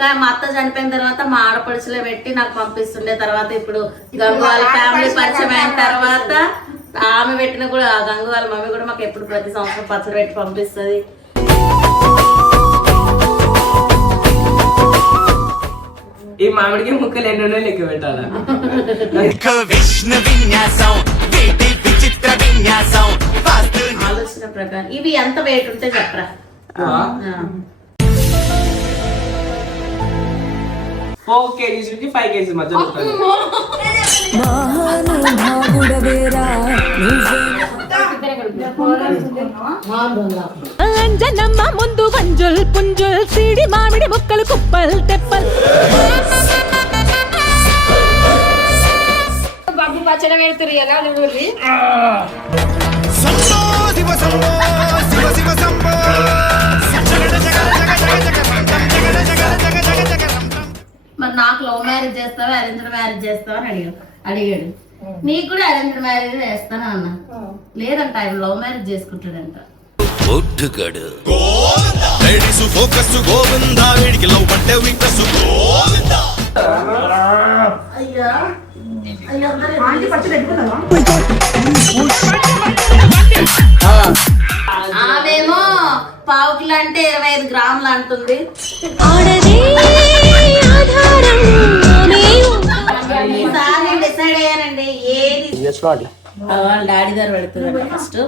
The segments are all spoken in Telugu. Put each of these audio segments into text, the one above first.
కానీ మా అత్త చనిపోయిన తర్వాత మా ఆడపడుచులే పెట్టి నాకు పంపిస్తుండే. తర్వాత ఇప్పుడు గంగు వాళ్ళ ఫ్యామిలీ పరిచయం అయిన తర్వాత ఆమె పెట్టిన కూడా గంగు వాళ్ళ మమ్మీ కూడా మాకు ఎప్పుడు ప్రతి సంవత్సరం పచ్చడి పెట్టి పంపిస్తుంది. ఈ మామిడికి ముక్కలు ఎన్నో లెక్క పెట్టాలా? ఆలోచన ప్రకారం ఇవి ఎంత వెయిట్ ఉంటే చెప్పరా? 4 kgs నుంచి 5 kgs మధ్యలో ఉంటుంది. అంజనమ్మ ముందు వంజుల్ పుంజుల్ సిడి మామిడి ముక్కలు కుప్పల్ తెప్పల్. బాబు పచ్చడి పెడుతురు కదా నువ్వు. మరి నాకు లవ్ మ్యారేజ్ చేస్తావా అరేంజ్డ్ మ్యారేజ్ చేస్తావా అని అడిగాడు. నీకు కూడా అరేంజ్డ్ మ్యారేజ్ చేస్తానా అన్న. లేదంట, ఆయన లవ్ మ్యారేజ్ చేసుకుంటాడంట. అయ్యా ఆమెమో పావు కిలో అంటే 25 గ్రాములు అంటుంది. ఈసారి నేను డిసైడ్ అయ్యానండి ఏది వాళ్ళ డాడీ గారు పెడుతుంది first.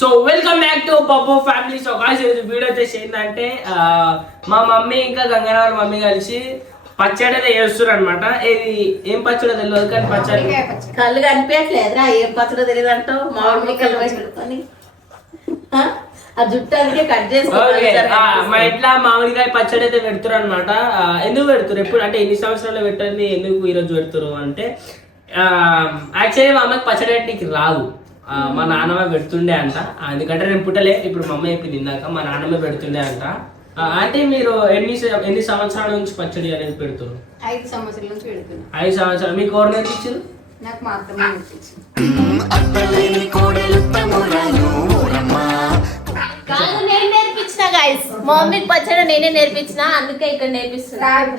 So welcome back to పప్పు ఫ్యామిలీ. సో గాయ్స్ ఈరోజు వీడియో వచ్చేసి ఏంటంటే మా మమ్మీ ఇంకా గంగనాథ్ మమ్మీ కలిసి పచ్చడి చేస్తారు అనమాట. ఇది ఏం పచ్చడి తెలియదు కానీ పచ్చడి కళ్ళు కనిపించట్లేదురా. ఏం పచ్చడో తెలియదు అంటావు. మామిడి కళ్ళు పెట్టుకొని ఆ జుట్టు అందుకే కట్ చేసుకోవాలి. మా ఇంట్లో మామిడికాయ పచ్చడి అయితే పెడతారు అనమాట. ఎందుకు పెడతారు ఎప్పుడు అంటే ఎన్ని సంవత్సరాలు పెట్టండి ఎందుకు ఈరోజు పెడతారు అంటే యాక్చువల్లీ మా అమ్మకి పచ్చడి పెట్టడానికి రాదు. మా నాన్నమ్మ పెడుతుండే అంట. ఎందుకంటే నేను పుట్టలే, ఇప్పుడు మా అమ్మ అయిపోయింది ఇందాక. మా నాన్నమ్మ పెడుతుండే అంట. అంటే మీరు ఎన్ని సంవత్సరాల నుంచి పచ్చడి అనేది పెడుతున్నారు? 5 సంవత్సరాల నుంచి పెడుతున్నా. 5 సంవత్సరాలు. మీకు ఎవరు నేర్పించారు? నాకు మాత్రమే నేర్పించింది. కాదు నేను నేర్పించిన గాయస్. మా మమ్మీకి పచ్చడి నేనే నేర్పించిన, అందుకే ఇక్కడ నేర్పిస్తున్నా. నాకు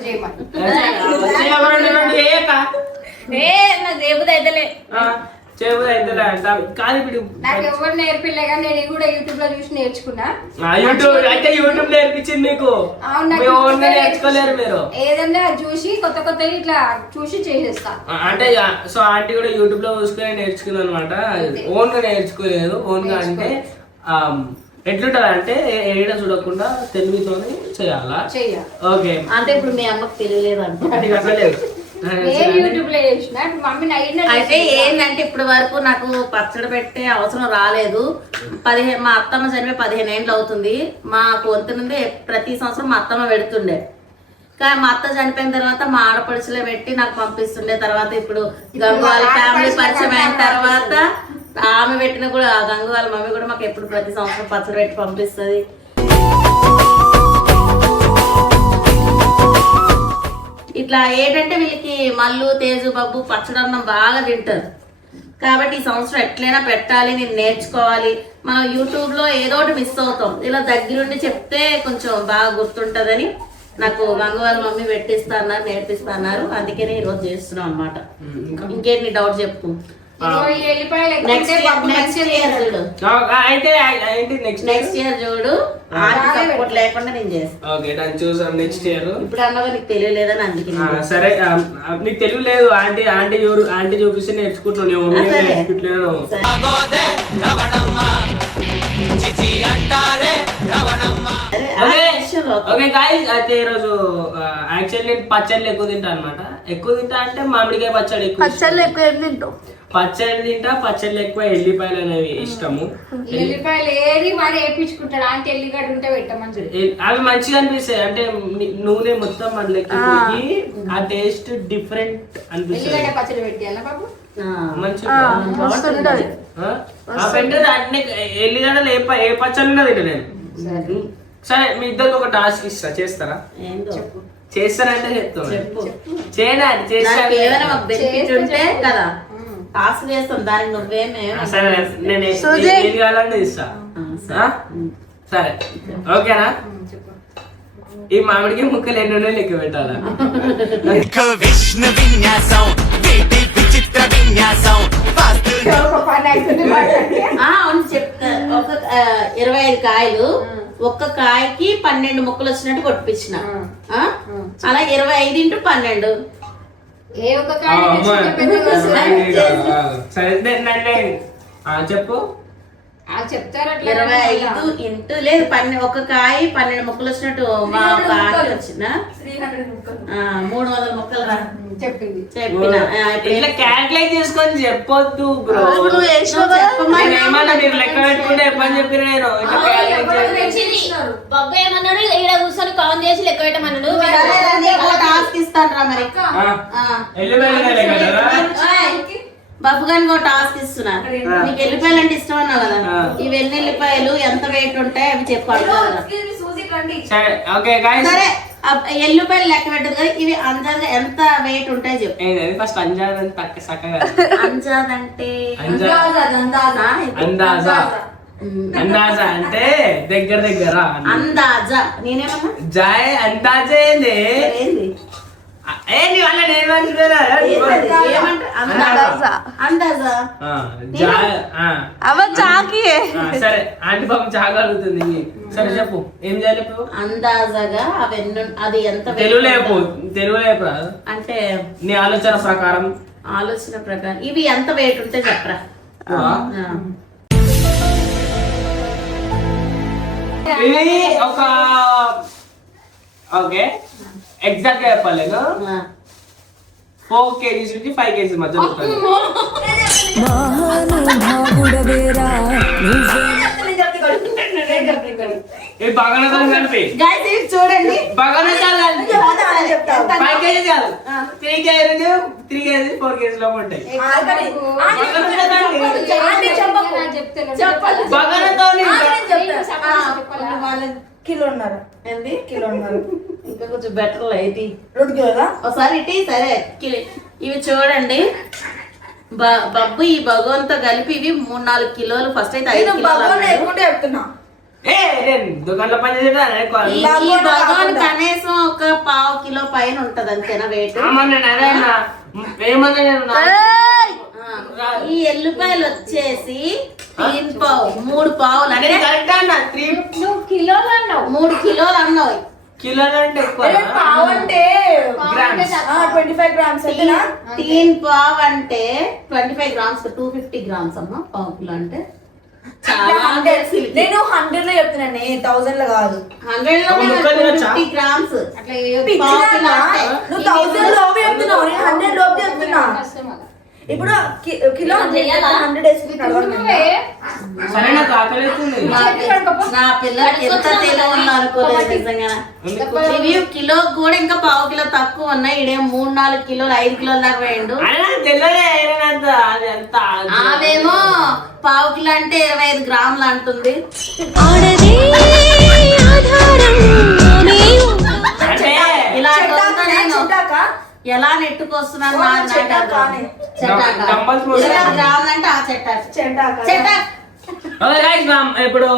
రేపు అయితేలే కాదు ఇప్పుడు నాకు ఎవరు నేర్పిలే కానీ నేను కూడా యూట్యూబ్ లో చూసి నేర్చుకున్నా. యూట్యూబ్ నేర్పించింది మీకు? నేర్చుకోలేరు మీరు? ఏదన్నా చూసి కొత్త కొత్త ఇట్లా చూసి చేసేస్తా అంటే. సో ఆంటీ కూడా యూట్యూబ్ లో చూసుకుని నేర్చుకుంది అనమాట. ఓన్ గా నేర్చుకోలేదు. ఓన్ గా అంటే ఎట్లుంటది అంటే ఏడ చూడకుండా తెలివితోనే చేయాలా? ఓకే. అంటే ఇప్పుడు మీ అమ్మకి తెలియలేదు అంటే అసలేదు. అయితే ఏంటంటే ఇప్పటి వరకు నాకు పచ్చడి పెట్టే అవసరం రాలేదు. మా అత్తమ్మ చనిపోయి 15 ఏళ్ళు అవుతుంది. మా కొంత నుండి ప్రతి సంవత్సరం మా అత్తమ్మ పెడుతుండే. కానీ మా అత్త చనిపోయిన తర్వాత మా ఆడపడుచులే పెట్టి నాకు పంపిస్తుండే. తర్వాత ఇప్పుడు గంగు వాళ్ళ ఫ్యామిలీ పరిచయం అయిన తర్వాత ఆమె పెట్టిన కూడా గంగు వాళ్ళ మమ్మీ కూడా మాకు ఎప్పుడు ప్రతి సంవత్సరం పచ్చడి పెట్టి పంపిస్తుంది. ఇట్లా ఏంటంటే వీళ్ళకి మల్లు తేజు బాబు పచ్చడన్నం బాగా తింటారు. కాబట్టి ఈ సంవత్సరం ఎట్లయినా పెట్టాలి, నేను నేర్చుకోవాలి. మనం యూట్యూబ్లో ఏదో ఒకటి మిస్ అవుతాం. ఇలా దగ్గరుండి చెప్తే కొంచెం బాగా గుర్తుంటుందని నాకు గంగు వాళ్ళ మమ్మీ పెట్టిస్తా అన్నారు, నేర్పిస్తా అన్నారు. అందుకనే ఈరోజు చేస్తున్నాం అనమాట. ఇంకేంటి డౌట్ చెప్పు. నెక్స్ట్ ఇయర్ చూడు. సపోర్ట్ లేకుండా నేను చేస్తాను. నెక్స్ట్ ఇయర్ ఇప్పుడు అన్నగా నీకు తెలియలేదని అందుకే. సరే నీకు తెలియలేదు. ఆంటీ చూపిస్తే నేర్చుకుంటున్నావు. ఓకే గాయ్స్, అయితే ఈరోజు యాక్చువల్లీ నేను పచ్చళ్ళు ఎక్కువ తింటా అనమాట. ఎక్కువ తింటా అంటే మామిడికాయ పచ్చడి ఎక్కువ. పచ్చళ్ళు ఎక్కువ ఏం తింటావు? పచ్చడి తింటా. పచ్చళ్ళు ఎక్కువ ఎల్లిపాయలు అనేవి ఇష్టము. ఎల్లిపాయలు ఏది మరి వేయించుకుంటాడు. అంటే ఎల్లిగడ్డ ఉంటే పెట్టమని అవి మంచిగా అనిపిస్తాయి. అంటే నూనె మొత్తం మనకి ఆ టేస్ట్ డిఫరెంట్ అనిపిస్తుంది. ఎల్లిగడ్డ పచ్చడి పెట్టాలా బాబు? మంచిగా పెట్టదు. అన్ని ఎల్లిగడ్డలు ఏ పచ్చళ్ళు తింటా నేను. సరే మీ ఇద్దరికి ఒక టాస్క్ ఇస్తా, చేస్తారా? చేస్తానంటే చెప్తాను చెప్పు. చేయనా దానికి చేస్తాను ఏమైనా మాకు బెనిఫిట్ ఉంటే కదా టాస్క్ చేస్తాం, దానికి నువ్వేమే సరే నేను ఏది కావాలంటే ఇస్తా సరే ఓకేనా ఈ మామిడికి ముక్కలు ఎన్ని ఉన్నాయి లెక్క పెట్టాలా విష్ణు విన్యాసం వీటి విచిత్ర విన్యాసం ఒక పని అవుతుంది మాట్లాడి. అవును చెప్తా. ఒక 25 కాయలు, ఒక్క కాయకి 12 ముక్కలు వచ్చినట్టు కొట్టించిన. అలా 25 × 12. ఏ ఒక కాయ తెచ్చుకుంటే పెద్దగా వస్తుంది. సరే చెప్పు చెప్తారు అట్లా 25 లేదు ఒక కాయ 12 ముక్కలు వచ్చినట్టు మా కాకి వచ్చిన 300 ముక్కలు రా చెప్పింది. చెప్పిన. ఇట్లా క్యాల్కులేట్ చేసుకొని చెప్పొద్దు బ్రో. నువ్వు నేను ఏమన్నా మీరు లెక్క పెట్టుకుంటే ఎప్పని చెప్పిన నేను ఇట్లా క్యాల్కులేట్ చేసి బాబు ఏమన్నాడు ఇక్కడ కూర్చొని కౌంట్ చేసి లెక్క పెట్టమన్నాడు. టాస్క్ ఇస్తాను రా మరి. ఎల్లిపోయిన లెక్క కదా బాబు గారికి ఒక టాస్క్ ఇస్తున్నా. నీకు ఎల్లిపాయలు అంటే ఇష్టం అన్నావు కదా, ఈ వెల్లుల్లిపాయలు ఎంత వెయిట్ ఉంటాయి అవి చెప్పాలి కదా. సరే ఓకే గాయ్స్ సరే ఎల్లిపాయలు లెక్క పెట్టదు కదా, ఇవి అంజాదుగా ఎంత వెయిట్ ఉంటాయి చెప్పు. ఏది ఫస్ట్ అంజాజ్ అని తక్క చక్కగా అంజాద్ అంటే అందాజా అందాజా అంటే దగ్గర దగ్గర అందాజా. నేనేమన్నా జాయ్ అందాజే ఏంది ఏంటి వాళ్ళ నేను మర్చిపోయినా ఏమంటారు? అందాజా. అందాజా సరే ఆంటీ పాపం చాలా అడుగుతుంది. సరే చెప్పు ఏం చేయాలి ఇప్పుడు అందాజాగా అవన్నీ అది ఎంత weight తెలుగులో చెప్పు రాదు అంటే నీ ఆలోచన ప్రకారం ఆలోచన ప్రకారం ఇవి ఎంత వెయిట్ ఉంటే చెప్పరా. ఇది ఒక ఓకే ఎగ్జాక్ట్ గా చెప్పలేదు 4 kgs నుంచి 5 kgs మధ్య ఉంటుంది. ఇది బగానతో కలిపి చూడండి బగానతో కలిపి 5 kgs కాదు 3 kgs 4 kgs లో ఉంటాయి. ఇంకా కొంచెం బెటర్ ఇది 2 కిలోలా ఒకసారి ఇటీ. సరే ఇవి చూడండి బబ్బు ఈ భగవంతో కలిపి ఇవి 3-4 కిలోలు. ఫస్ట్ అయితే 5 కిలోలు. దుకాణంలో పని చేసేటా ఈ భగవాన్ కనీసం ఒక 1/2 కిలో పైన ఉంటది అంతేనా వెయిట్. ఈ ఎల్లిపాయలు వచ్చేసి 3 పావులు అంటే నువ్వు కిలోలు అన్నావు. 3 కిలోలు అన్నావు. కిలోలు అంటే ఎక్కువ 25 గ్రామ్స్. 3 పావు అంటే 25 గ్రామ్స్ 250 గ్రామ్స్ అమ్మా. పావు కిలో అంటే నేను 100 లో చెప్తున్నాను 1000 లో కాదు. 100 లో 250 గ్రామ్స్ అట్లా నువ్వు 1000 లోపు చెప్తున్నావు, నేను 100 లోపు చెప్తున్నా. ఇప్పుడు కిలో 100 వేసుకుంటున్నాడు. సరే నాకు ఆకలి అవుతుంది. నా పిల్లలకి ఎంత తెలియదు అనుకోలేదు నిజంగా. ఇవి కిలో కూడా ఇంకా 1/2 కిలో తక్కువ ఉన్నాయి. ఇడే 3-4 కిలోలు 5 కిలోల దాకా వేయండు. అవేమో 1/2 కిలో అంటే 25 గ్రాములు అంటుంది. ఇలా ఎలా నెట్టుకొస్తున్నాను 20 గ్రాములు అంటే ఆ చెట్ట. ఇప్పుడు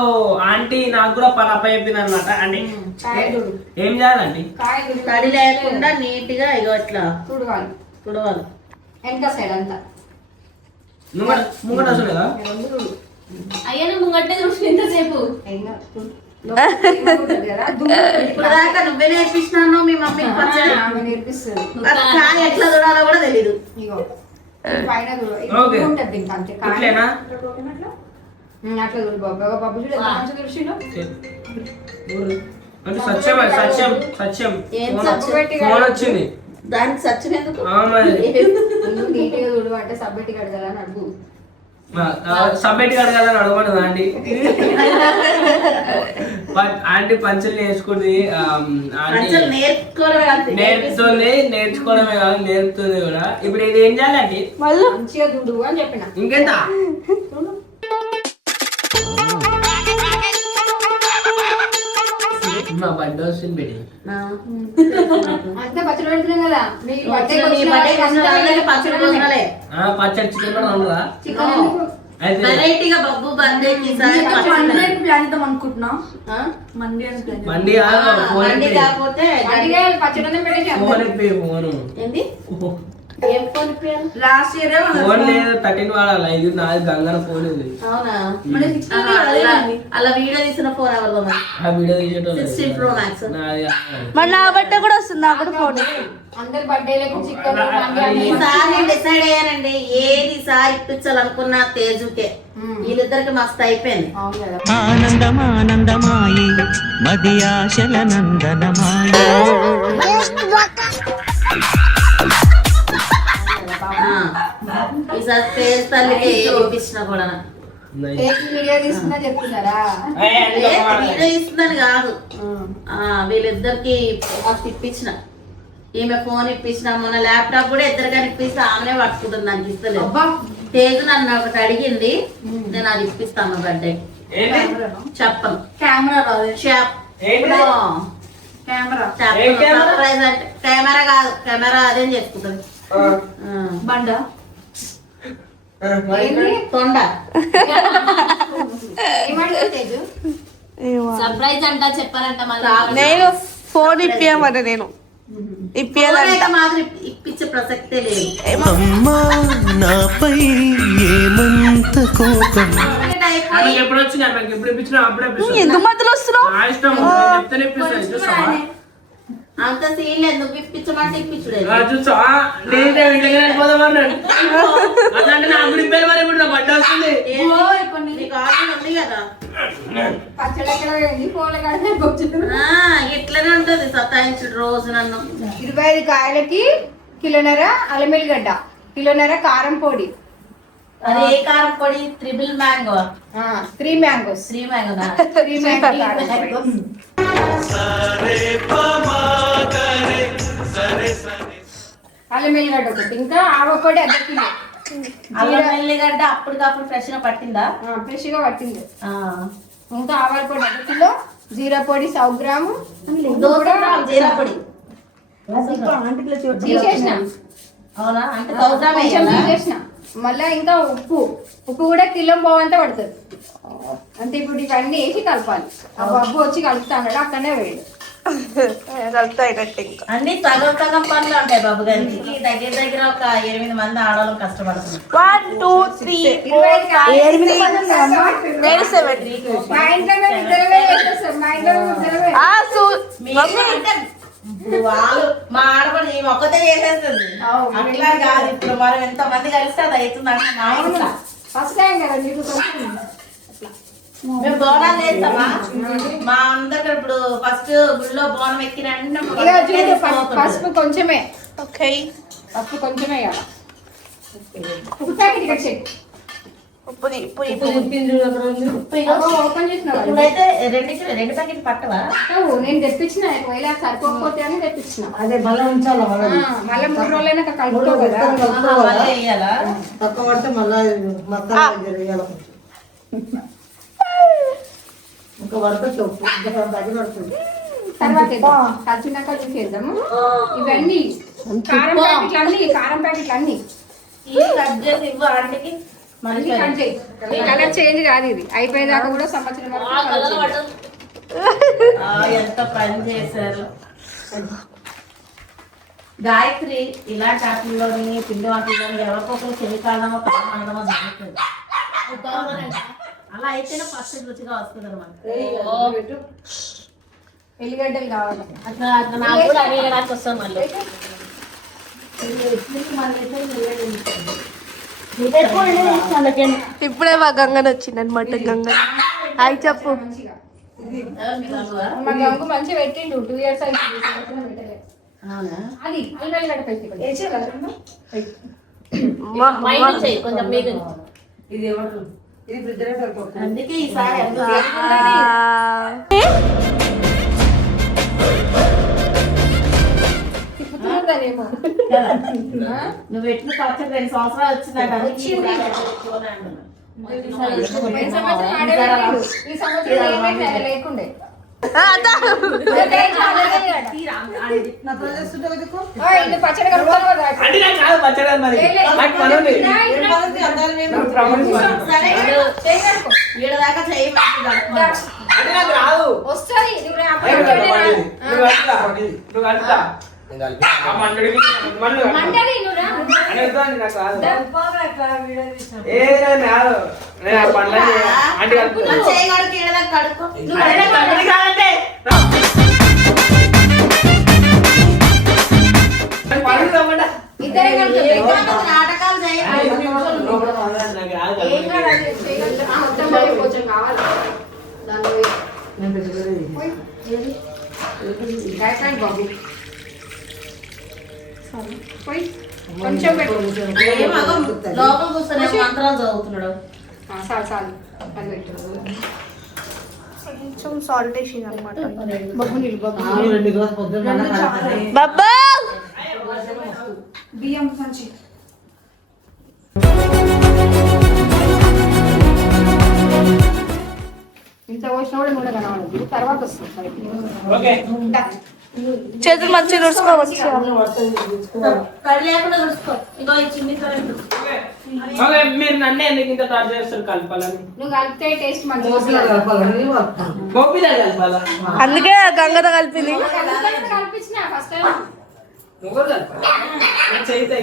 ఆంటీ నాకు కూడా పని అప్ప చెప్పింది అనమాట. అంటే ఏం చేయాలండి తడి లేకుండా నీట్ గా ఇగో ఇట్లా తుడవాలి వెనక సైడ్ అంతా. ముంగట వస్తుంది కదా అయ్యా నువ్వు ముంగట్టే చూసి ఎంతసేపు ఇప్పుడు దాకా నువ్వే నేర్పించినాను మీ మమ్మీ పచ్చడి. నేర్పిస్తుంది. కాయ ఎట్లా తుడాలో కూడా తెలీదు. పైన ఓకే. ఉంటుంది ఇంకా అంతే. ఇట్లేనా అట్లా చూడు బాబు. బాబు చూడు ఎంత మంచిగా చూసిండు. అంటే సత్యం సత్యం సత్యం ఏం ఫోన్ వచ్చింది దానికి సత్యం ఎందుకు? నీట్గా చూడు అంటే సబ్బెట్టి కడగాలని అడుగు. సబ్మిట్ కడగాలని అడగమని ఆంటీ. ఆంటీ పంచలు నేర్చుకుంది. నేర్చుకోవడమే కాదు నేర్పుతుంది కూడా. ఇప్పుడు ఇది ఏం చేయాలండి? మంచిగా చూడు అని చెప్పిన. ఇంకెంత నా బర్త్డే వస్తుంది బిడ్డ. అంతా పచ్చడి పెడుతున్నాం కదా నీ బర్త్డే నీ బర్త్డే అందరికీ పచ్చడి భోజనాలే. పచ్చడి చికెన్ కూడా ఉండదా? అయితే వెరైటీగా బబ్బు బర్త్డేకి ఈసారి పచ్చడి. మండే ప్లాన్ చేద్దాం అనుకుంటున్నా. ఆ? మండే అని ప్లాన్ మండి ఫోన్ మండి కాకపోతే అడిగే పచ్చడి పెట్టేసి ఫోన్ ఫోను ఏంది ఏం ఫోన్ ఇప్పారు? లాస్ట్ ఇయర్ ఫోన్ లేదు 13 వాడాలి. ఇది నాది గంగన ఫోన్ ఇది. అవునా మన అలా వీడియో తీసిన ఫోన్ ఎవరిదో మరి? ఆ వీడియో తీసేటోళ్ళు 16 Pro Max. నాది. మరి నా బట్ట కూడా వస్తుంది నాకు కూడా ఫోన్. అందరు బర్త్డేలకు చికెన్ ఈసారి నేను డిసైడ్ అయ్యానండి, ఏది సారి ఇప్పించాలనుకున్న తేజుకే. వీళ్ళిద్దరికి మస్తు అయిపోయింది. ఆనందమానందమాయే మది ఆశల నందనమాయే ఈసారి తేజ్ తల్లికి ఇప్పించిన కూడా వీడియో తీసుకున్నా చెప్తున్నారా? వీడియో ఇస్తుందని కాదు, వీళ్ళిద్దరికి మస్తు ఇప్పించిన. ఈమె ఫోన్ ఇప్పించిన, మొన్న ల్యాప్టాప్ కూడా ఇద్దరికని ఇప్పిస్తే ఆమెనే పట్టుకుంటుంది, నాకు ఇస్తలేదు. తేజు నన్ను ఒకటి అడిగింది, నేను అది ఇప్పిస్తాను బర్త్డే. చెప్పను కెమెరా రాదు. కెమెరా సర్ప్రైజ్ అంటే కెమెరా కాదు, కెమెరా అదేం చేసుకుంటుంది. బండ తొండ ఏమంటారు తేజు? సర్ప్రైజ్ అంట చెప్పారంట మళ్ళీ. నేను ఫోన్ ఇప్పియమని నేను ఫోన్ మాత్రం ఇప్పించే ప్రసక్తే లేదు. అమ్మా నాపై ఏమంత కోపం ఆమెకి ఎప్పుడు వచ్చింది? ఆమెకి ఎప్పుడు ఇప్పించినా అప్పుడే ఇప్పిస్తాను. ఎందుకు మధ్యలో వస్తున్నావు? నా ఇష్టం, నేను చెప్తేనే ఇప్పిస్తాను. చూస్తావా? అంత సీన్ లేదు, నువ్వు ఇప్పించమంటే ఇప్పించుడే. చూసావా? నేను ఇంటికి వెళ్ళిపోదామన్నాడు. అట్లా అంటే నాకు కూడా ఇబ్బంది. మరి ఇప్పుడు నా బర్త్డే వస్తుంది. నీకు ఆర్డర్ ఉంది కదా. పచ్చడి ఎక్కడ పోయింది? ఫోన్లో కడితే కూర్చుంటుంది. ఇట్లనే ఉంటది సతాయించుడు రోజు నన్ను. 25 కాయలకి కిలోన్నర అల్లం వెల్లిగడ్డ, కిలోన్నర కారం పొడి, అది ఏ కారం పొడి? 3 మ్యాంగో. 3 మ్యాంగోస్, 3 మ్యాంగోనా? 3 మ్యాంగో కారం పొడి. అల్లం వెల్లిగడ్డ ఒకటి, ఇంకా ఆవ పొడి 1/2 కిలో. అల్లం వెల్లిగడ్డ అప్పటికప్పుడు ఫ్రెష్ గా పట్టిందా? ఫ్రెష్గా పట్టింది. ఇంకా ఆవాల పొడి 1/2 కిలో, జీరా పొడి 100 గ్రాము, జీరా పొడి తీసేసిన. అవునా? అంటే కొంచెం తీసేసిన. మళ్ళీ ఇంకా ఉప్పు కూడా కిలో పోవంతా పడుతుంది. అంటే ఇప్పుడు ఇవన్నీ వేసి కలపాలి. ఆ బబ్బు వచ్చి కలుపుతాడు, అక్కడనే వేయడు. అన్ని సగం సగం పనులు ఉంటాయి బాబు గారికి. దగ్గర దగ్గర ఒక 8 మంది ఆడవాళ్ళం కష్టపడుతున్నాం. 1 2 3 4 5 6 7 మా ఇంట్లో మేము ఇద్దరమే చేస్తాం. మా ఇంట్లో మేము ఇద్దరమే. వాళ్ళు మా ఆడపడి ఈమె ఒక్కతే చేసేస్తుంది. అట్లా కాదు, ఇప్పుడు మనం ఎంత మంది కలిస్తే అది అవుతుంది అంటే మా ఇంట్లో. ఫస్ట్ టైం కదా మీకు కొంచెం. మేము బోనాలు చేస్తామా? మా అందరికి ఇప్పుడు ఫస్ట్ గుళ్ళో బోనం ఎక్కిన ఇక చూడు, పసుపు కొంచెమే. ఓకే, పసుపు కొంచెమే కదా. ఉప్పు ప్యాకెట్ ఇక్కడ చెక్. ఓపెన్ చేసిన ఇప్పుడైతే 2 ప్యాకెట్ పట్టవా? నేను తెప్పించిన, ఒకవేళ సరిపోకపోతే అని తెప్పించిన. అదే మళ్ళీ ఉంచాలి, మళ్ళీ 3 రోజులైనా కలుపుతావు కదా. మళ్ళీ వేయాలా? తర్వాత కలిసినాక చూసేద్దాము. ఇవన్నీ కారం ప్యాకెట్లు అన్ని ఇది కట్ చేసి ఇవ్వు ఆంటీకి. మళ్ళీ కట్ చేయి. ఈ కలర్ చేంజ్ కాదు, ఇది అయిపోయేదాకా కూడా సంవత్సరం వరకు కలర్ చేంజ్. ఎంత పని చేశారు గాయత్రి. ఇలాంటి ఆటల్లోని పిండి వంటల్లోని ఎవరికొకరు చెవికాలమో కాలమో జరుగుతుంది. అలా అయితేనే ఫస్ట్ రుచిగా వస్తుంది అనమాట. ఎల్లిగడ్డలు కావాలి. అట్లా నాకు కూడా అడిగడానికి వస్తాం మళ్ళీ. ఇప్పుడే మా గంగన వచ్చింది అనమాట. గంగ హాయ్ చెప్పు. మా గంగు మంచిగా పెట్టిండు. 2 years అయింది. అది అల్లిగడ్డ పెట్టి కొంచెం మీకు అందుకే ఈసారి తిప్పుతుందేమో. నువ్వు పెట్టిన పచ్చడి 2 సంవత్సరాలు వచ్చిందంట. ఈ సంవత్సరం లేకుండే ఇది పచ్చడి కలుపుతాను కదా. అంటే నాకు కాదు పచ్చడి మరి నాకు పని ఉంది. సరే వీడి దాకా చేయి అంటే నాకు రాదు. వస్తుంది నువ్వు కలుపుతా. ఆ మంటడికి మంటది నువ్వు అనేది నాకు రాదు. ఏ నేను రాదు. నేను ఆ పనులన్నీ అంటే కలుపుతా. చేయి కడుకు వీడి దాకా కడుకో అరే నాకు కలుపుని కాదంటే పనులు తమ్ముడా. ఇద్దరే కలుపుతారు. నాటకాలు చేయి నాకు రాదు. ఏం కాదు, అది చేయగలుగుతా. మొత్తం పోయి కొంచెం కావాలి దానిలో పోయి. బాబు పోయి కొంచెం పెట్టు. లోపల కూర్చొని మంత్రాలు చదువుతున్నాడు. చాలు చాలు అది పెట్టు. కొంచెం సాల్ట్ వేసింది అనమాట. బొగ్గు నీళ్ళు బొగ్గు బాబా బియ్యం సంచి. ఇంత పోసిన కూడా నూనె కనబడదు, తర్వాత వస్తుంది సరే. ఓకే చేతులు మంచిగా రుసుకోవచ్చు. కడి లేకుండా చూసుకో. ఇగో ఈ చిన్ని ఓకే మీరు నన్ను ఎందుకు ఇంత తాడు చేస్తారు కలపాలని? నువ్వు కలిపితే టేస్ట్ మంచిగా వస్తుంది. గోపిదా కలపాలా? అందుకే గంగతో కలిపింది. కల్పించిన ఫస్ట్ టైం మొగలు కలపాలా? నేను చేయితే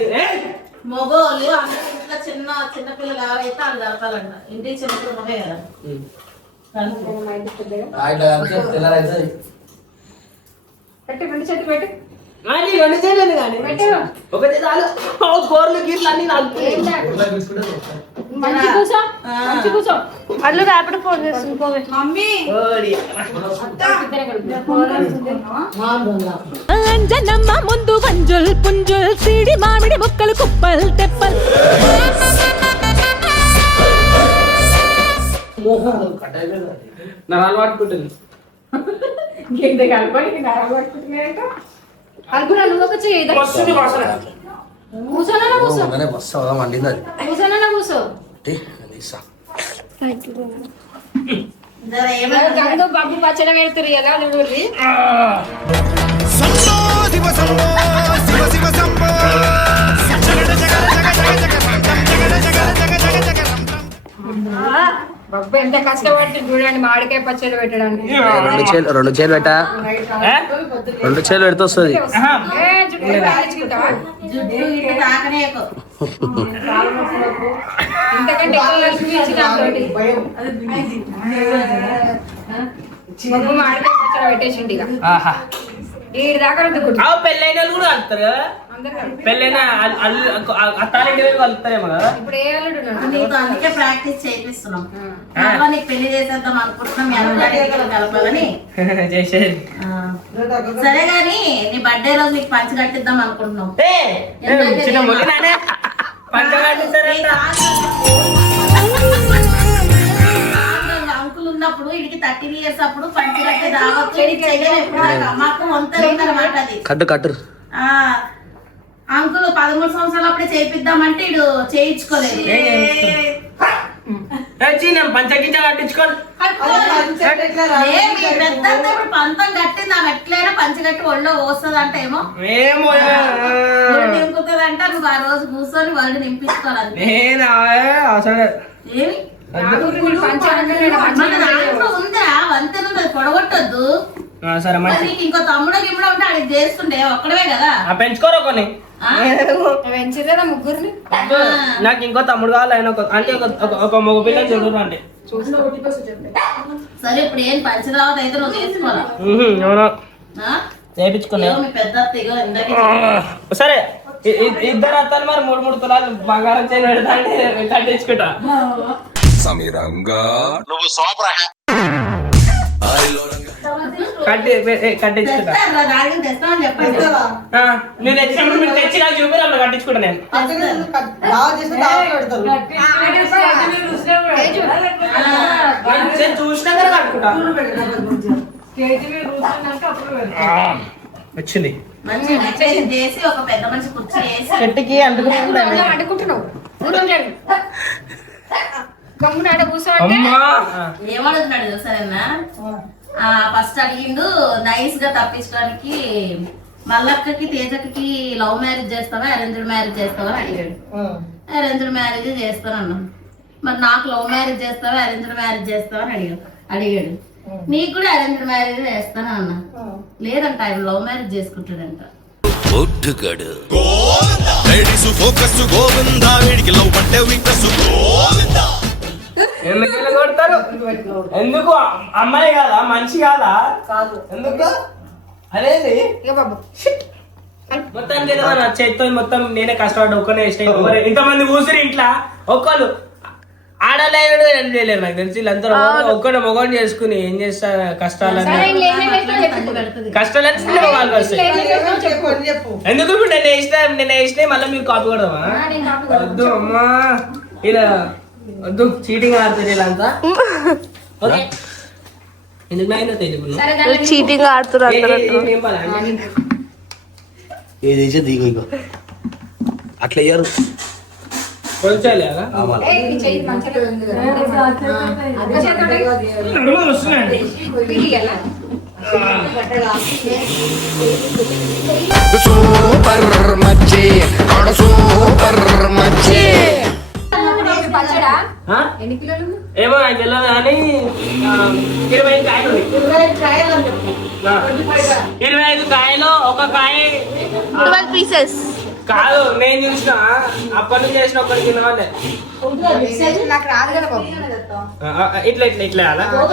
మొగోళ్ళు అందరి ఇంట్లో చిన్న చిన్న పిల్లలు ఎవరైతే వాళ్ళు కలపాలంట. ఇంటికి చిన్న పిల్లలే కదా. పెట్టి రెండు చేతులు పెట్టి అది రెండు చేయలేదు కానీ పెట్టు. ఒకటి చాలు. కూరలు గీట్లు అన్ని నాకు ఏం లేదు. మంచి కూర్చో మంచి కూర్చో. అల్లు ర్యాపిడ్ ఫోన్ చేస్తుంది పోవే. ఇద్దరే కలుపు. అంజనమ్మ ముందు వంజుల్ పుంజుల్ సిడి మామిడి ముక్కలు కుప్పల్ తెప్పల్ నరాలు పట్టుకుంటుంది. ఇంత కలపని నరాలు పట్టుకుంటున్నాయంట. అనుకున్నా నువ్వు ఒక చెయ్యి. వస్తుంది వాసన. కూర్చోనా కూర్చో. కూర్చోనా కూర్చో. గంగ బాబు పచ్చడి పెడుతురు కదా నువ్వు. సంభో శివ సంభో శివ శివ సంభో జగడ జగడ జగడ జగడ జగడ జగడ జగడ జగడ జగడ బాబు ఎంత కష్టపడుతుంది చూడండి మామిడికాయ పచ్చడి పెట్టడానికి. రెండు చేలు పెట్టా రెండు చేలు పెడితే వస్తుంది. ఏ, జుట్టు కాల్చుకుంటావా? జుట్టు ఇటు తాకనే ఎక్కువ. ఇంతకంటే ఎక్కువ కలిపి ఇచ్చిన నాతోటి. బాబు మామిడికాయ పచ్చడి పెట్టేసిండి ఇక. ఆహా. ఈడి దాకా రుద్దుకుంటా. పెళ్ళైన వాళ్ళు కూడా కలుపుతారు కదా. అందరు కలిపి. పెళ్ళైన అత్తారింటి వైపు కలుపుతారేమో కదా. ఇప్పుడు ఏ అల్లుడు ఉన్నాడు? నీకు అందుకే ప్రాక్టీస్ చేపిస్తున్నాం. మళ్ళీ నీకు పెళ్లి చేసేద్దాం అనుకుంటున్నాం. మీ అన్నగారి కలపాలని. చేసేది. సరే గాని నీ బర్త్డే రోజు నీకు పంచి కట్టిద్దాం అనుకుంటున్నాం. చిన్న మొగినానే పంచగట్టిస్తారంట. అంకుల్ ఉన్నప్పుడు వీడికి 13 years అప్పుడు పంచి కట్టి రావచ్చు. మాకు వంత ఉందన్నమాట అది. కట్టు కట్టు అంకుల్ 13 సంవత్సరాలు అప్పుడే చేయిద్దామంటే ఇడు చేయించుకోలేదు. పంచగించ కట్టించుకోండి. పెద్ద ఇప్పుడు పంతం కట్టి నాకు ఎట్లయినా పంచి కట్టి ఒళ్ళో పోస్తుంది అంటే ఏమో ఏమో నింపుతుంది అంటే నువ్వు ఆ రోజు కూర్చొని వాళ్ళు నింపించుకోవాలి. నేను అసలు ఏమి పంచాలంటే మన దాంట్లో ఉందా వంతెన పొడగొట్టద్దు. సరే మంచి నీకు ఇంకో తమ్ముడు గిమ్ముడు ఉంటే అడిగి చేస్తుండే ఒక్కడవే కదా. పెంచుకోరా కొన్ని. పెంచిరేదా ముగ్గురిని? నాకు ఇంకో తమ్ముడు కావాలి. ఆయన అంటే ఒక మగ పిల్లలు చూడరు అంటే. సరే ఇప్పుడు ఏం పంచదావత అయితే నువ్వు చేసుకోవాలా. అవునా ఆ? చేయించుకున్నా. ఇగో మీ పెద్ద అత్త ఇగో ఇందాక సరే ఇద్దరు అత్తాను మరి 3 తులాలు బంగారం చేయని పెడతా అంటే కట్టించుకుంటా. కట్టించుకుంటా. తెస్తా దాడిని తెస్తామని చెప్పండి. నువ్వు తెచ్చినప్పుడు మీరు తెచ్చి నాకు చూపి అప్పుడు కట్టించుకుంటా నేను. నేను చూసినా కదా కట్టుకుంటా. వచ్చింది మంచి మెసేజ్ చేసి ఒక పెద్ద మనిషి కుర్చీ వేసి చెట్టుకి అందుకుంటున్నాను. అడుగుతున్నావు గమ్మున ఆడ కూర్చో. అమ్మా ఏమడుగుతున్నాడు సరేనా ఫస్ట్ అడిగిండు నైస్ గా తప్పించడానికి మల్లక్కకి తేజక్కకి లవ్ మ్యారేజ్ చేస్తావా అరేంజ్డ్ మ్యారేజ్ చేస్తావా అని అడిగాడు. అరేంజ్డ్ మ్యారేజ్ చేస్తానన్నా. మరి నాకు లవ్ మ్యారేజ్ చేస్తావా అరేంజ్డ్ మ్యారేజ్ చేస్తావా అని అడిగాడు. నీకు కూడా అరేంజ్డ్ మ్యారేజ్ చేస్తాను అన్న. లేదంట ఆయన లవ్ మ్యారేజ్ చేసుకుంటాడంట. ఎందుకు కొడతారు? ఎందుకు అమ్మాయి కాదా మనిషి కాదా? ఎందుకు అనేది మొత్తం చేతితో మొత్తం నేనే కష్టపడ్డా ఒక్కనే వేసిన. ఇంతమంది కూర్చుని ఇంట్లో ఒక్కరు ఆడలేడు ఏం చేయలేరు నాకు తెలిసి. వీళ్ళందరూ ఒక్కడే మొగోని చేసుకుని ఏం చేస్తారు కష్టాలని వాళ్ళు వస్తాయి. ఎందుకు ఇప్పుడు నేను వేసిన మళ్ళీ మీరు కాపీ కొడదామా? వద్దు అమ్మా ఇలా వద్దు చీటింగ్ ఆడుతుంది వీళ్ళంతా. ఓకే ఎందుకు నాయన తెలుగు చీటింగ్ ఆడుతున్నారు. ఏది దిగు అట్లా అయ్యారు కొంచెం సూపర్ మచ్చి సూపర్ మచ్చి. ఎన్ని కిలోలు? ఏమో నాకు తెలియదు కానీ 25 కాయలు 25 కాయలు ఒక కాయ 12 pieces. కాదు నేను చూసిన అప్పటి నుంచి చేసిన ఒక్కడికి తినవాలే. నాకు రాదు కదా బాబు. ఇట్లా ఇట్లా ఇట్లా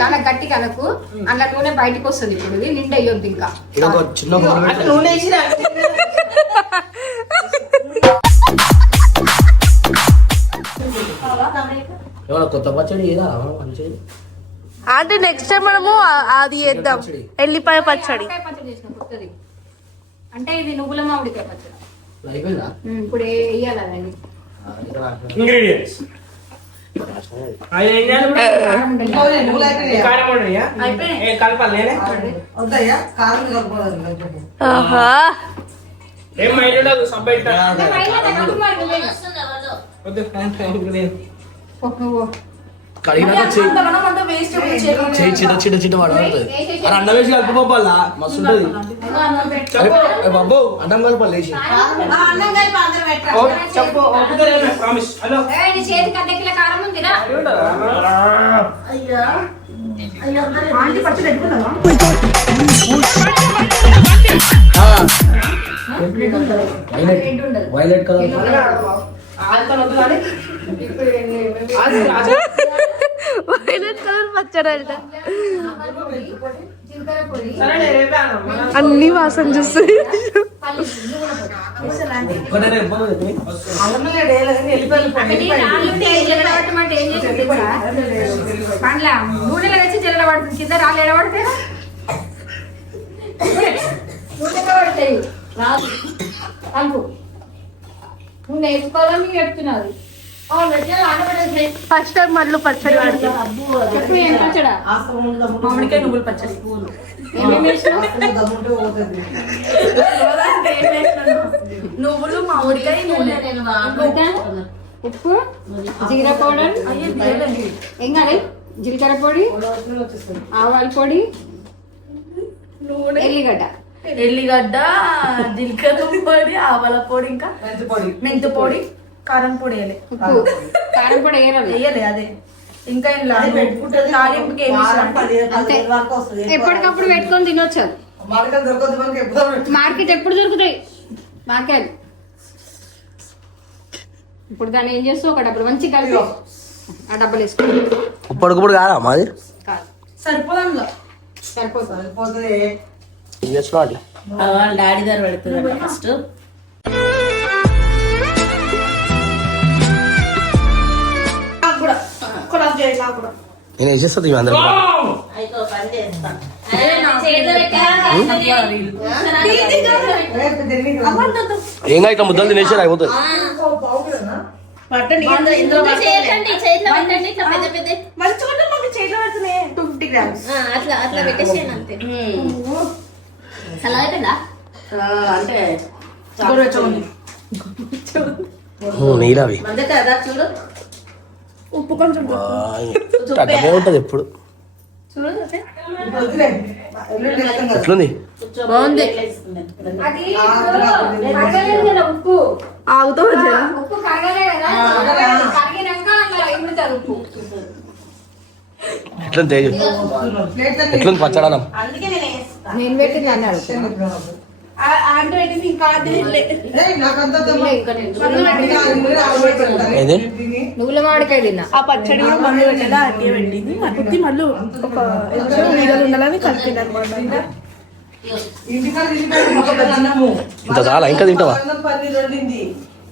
చాలా గట్టి కనుకు అలా నూనె బయటకు వస్తుంది. ఇప్పుడు ఇది నిండా అయ్యొద్దు ఇంకా చిన్న నూనె వేసిరా కొత్త పచ్చడి ఏదా మంచి. అంటే నెక్స్ట్ టైం మనము అది చేద్దాం ఎల్లిపాయ పచ్చడి. చేసిన కొత్తది అంటే ఇది నువ్వుల మామిడికాయ పచ్చడి. అయిపోయిందా? ఇప్పుడు వేయాలి అదండి ఇంగ్రీడియంట్స్ కలపాలి. ఏం మైండ్ ఉండదు సబ్బెట్ట కడిగినాక చేయి చిన్న చిన్న చిన్న పడుతుంది. అరే అన్నం వేసి కలుపుకోవాలా మస్తు ఉంటుంది. బాబు అన్నం కలపాలి లేచి. చెప్పు ప్రామిస్. హలో చేతికి అర్ధ కిలో కారం ఉందిరా. వైలెట్ కలర్ వైలెట్ కలర్ పచ్చడి అంట. జీలకర్ర పొడి, అన్ని వాసన చూస్తుంది. పండ్ల నూనెలో వచ్చి జల్ల పడుతుంది. కింద రాళ్ళు ఎడబడితే నూనెలో పడతాయి. రాదు అనుకో నువ్వు నేర్చుకోవాలని మీకు చెప్తున్నారు. ఫస్ట్ టైం మళ్ళీ పచ్చడి పడుతుంది. చెప్పు ఏం పచ్చడా? మామిడికాయ నువ్వుల పచ్చడి. ఏమేమి వేసినావు? నువ్వులు మామిడికాయ నూనె. ఉప్పు, జీరా పౌడర్, ఏం కాదు జీలకర్ర పొడి, ఆవాల పొడి, ఎల్లిగడ్డ జీలకర్ర పొడి ఆవాల పొడి ఇంకా మెంతి పొడి కారం పొడి వేయాలి. ఉప్పు కారం పొడి వేయాలి. అదే ఇంకా తాలింపుకి ఎప్పటికప్పుడు పెట్టుకొని తినొచ్చు. మార్కెట్ ఎప్పుడు దొరుకుతాయి మార్కెట్. ఇప్పుడు దాన్ని ఏం చేస్తావు? ఒక డబ్బులు మంచి కలిపి ఆ డబ్బులు వేసుకో. ఇప్పటికప్పుడు కాదా మాది సరిపోదు. సరిపోతుంది. వాళ్ళ డాడీ దగ్గర పెడుతుంది ఫస్ట్. నేను వేసేస్తుంది అందరూ. ఏంగా ఇట్లా ముద్దలు తినేసారు అయిపోతుంది. పట్టండి ఇందులో అట్లా పెట్టేసేయండి అంతే. అంటే నీలవి చూడు ఉంటుంది ఎప్పుడు ఎట్లుంది బాగుంది. అది కరగలేదు కదా ఉప్పు. ఉప్పు కరగలే కదా, కరిగినాక అలా ఇమ్ముతారు ఉప్పు. ఎట్లుంది తేజు ఎట్లుంది పచ్చడనం అందుకే నేను వేస్తాను. నేను పెట్టింది అన్నాడు. ఏది నువ్వుల మామిడికాయ తిన్నా. ఆ పచ్చడి కూడా మమ్మీ పెట్టేలా అట్టే పెట్టింది అట్టి మళ్ళీ ఒక వీడియోలు ఉండాలని కలిపింది అనమాట. ఇంత చాలా ఇంకా తింటావా పన్నీర్ వండింది